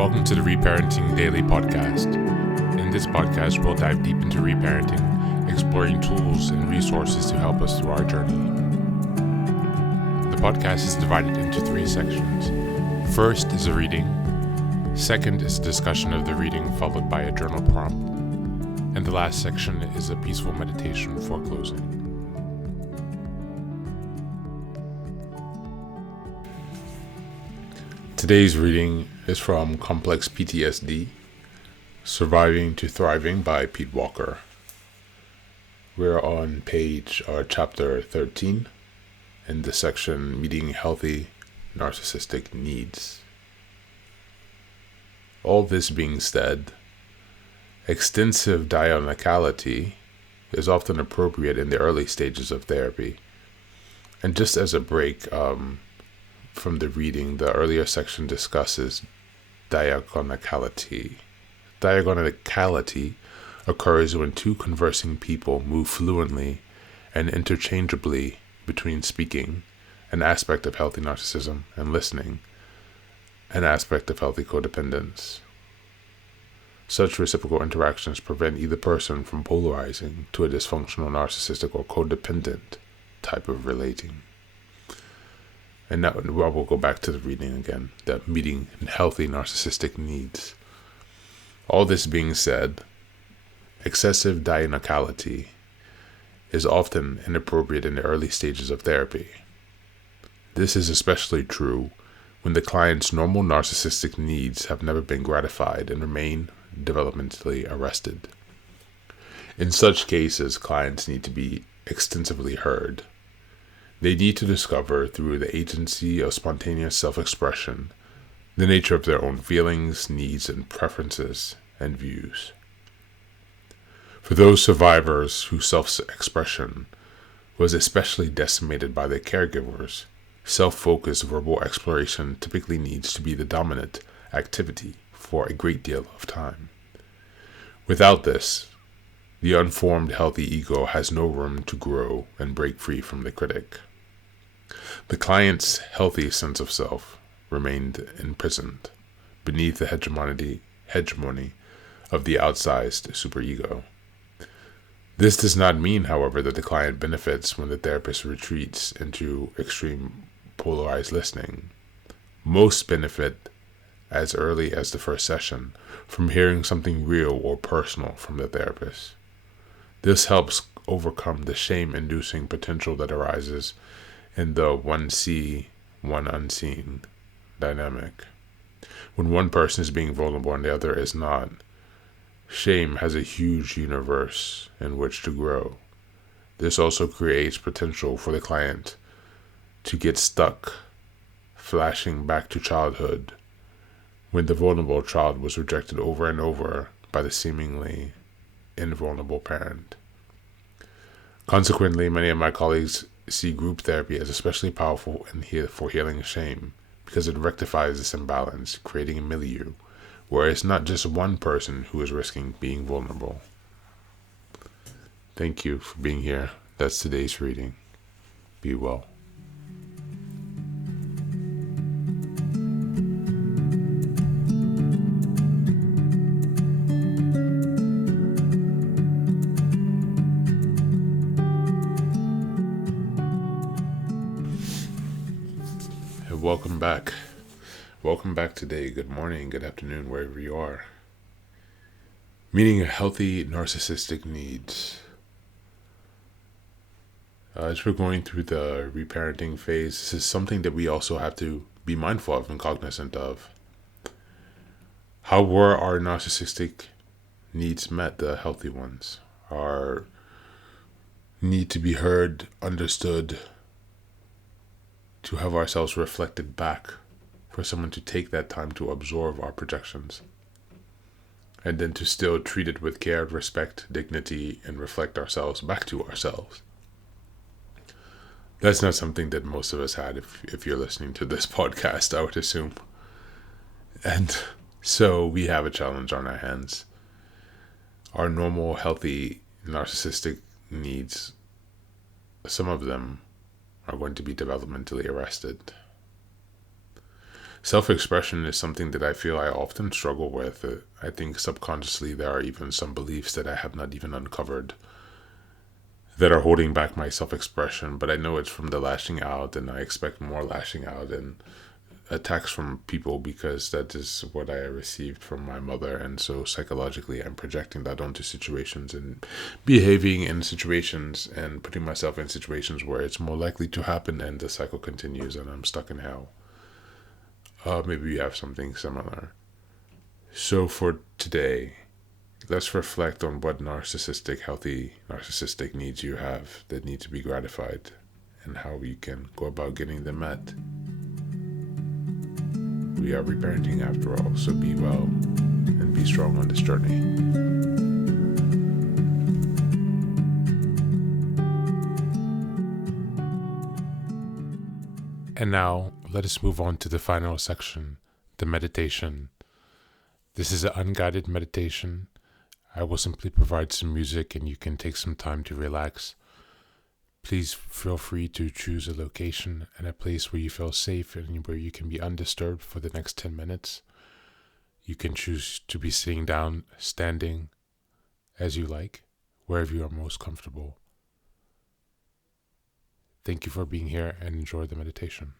Welcome to the Reparenting Daily podcast. In this podcast, we'll dive deep into reparenting, exploring tools and resources to help us through our journey. The podcast is divided into 3 sections. First is a reading. Second is a discussion of the reading followed by a journal prompt. And the last section is a peaceful meditation for closing. Today's reading is from Complex PTSD, Surviving to Thriving by Pete Walker. We're on chapter 13 in the section Meeting Healthy Narcissistic Needs. All this being said, extensive dialecticality is often appropriate in the early stages of therapy. And just as a break, from the reading, the earlier section discusses diagonicality. Diagonicality occurs when 2 conversing people move fluently and interchangeably between speaking, an aspect of healthy narcissism, and listening, an aspect of healthy codependence. Such reciprocal interactions prevent either person from polarizing to a dysfunctional narcissistic or codependent type of relating. And now we'll go back to the reading again, that meeting healthy narcissistic needs. All this being said, excessive dialecticality is often inappropriate in the early stages of therapy. This is especially true when the client's normal narcissistic needs have never been gratified and remain developmentally arrested. In such cases, clients need to be extensively heard. They need to discover, through the agency of spontaneous self-expression, the nature of their own feelings, needs, and preferences and views. For those survivors whose self-expression was especially decimated by their caregivers, self-focused verbal exploration typically needs to be the dominant activity for a great deal of time. Without this, the unformed healthy ego has no room to grow and break free from the critic. The client's healthy sense of self remained imprisoned beneath the hegemony of the outsized superego. This does not mean, however, that the client benefits when the therapist retreats into extreme polarized listening. Most benefit as early as the first session from hearing something real or personal from the therapist. This helps overcome the shame-inducing potential that arises in the one see, one unseen dynamic. When one person is being vulnerable and the other is not, shame has a huge universe in which to grow. This also creates potential for the client to get stuck, flashing back to childhood, when the vulnerable child was rejected over and over by the seemingly invulnerable parent. Consequently, many of my colleagues see group therapy as especially powerful for healing shame because it rectifies this imbalance, creating a milieu where it's not just one person who is risking being vulnerable. Thank you for being here. That's today's reading. Be well. Welcome back. Welcome back today. Good morning, good afternoon, wherever you are. Meeting healthy narcissistic needs. As we're going through the reparenting phase, this is something that we also have to be mindful of and cognizant of. How were our narcissistic needs met, the healthy ones? Our need to be heard, understood, to have ourselves reflected back, for someone to take that time to absorb our projections, and then to still treat it with care, respect, dignity, and reflect ourselves back to ourselves. That's not something that most of us had if you're listening to this podcast, I would assume. And so we have a challenge on our hands. Our normal, healthy, narcissistic needs, some of them are going to be developmentally arrested. Self-expression is something that I feel I often struggle with. I think subconsciously there are even some beliefs that I have not even uncovered that are holding back my self-expression, but I know it's from the lashing out, and I expect more lashing out and attacks from people because that is what I received from my mother. And so psychologically I'm projecting that onto situations and behaving in situations and putting myself in situations where it's more likely to happen, and the cycle continues and I'm stuck in hell. Maybe you have something similar. So for today, let's reflect on what healthy narcissistic needs you have that need to be gratified, and how you can go about getting them met. We are reparenting after all, so be well and be strong on this journey. And now, let us move on to the final section, the meditation. This is an unguided meditation. I will simply provide some music and you can take some time to relax. Please feel free to choose a location and a place where you feel safe and where you can be undisturbed for the next 10 minutes. You can choose to be sitting down, standing, as you like, wherever you are most comfortable. Thank you for being here and enjoy the meditation.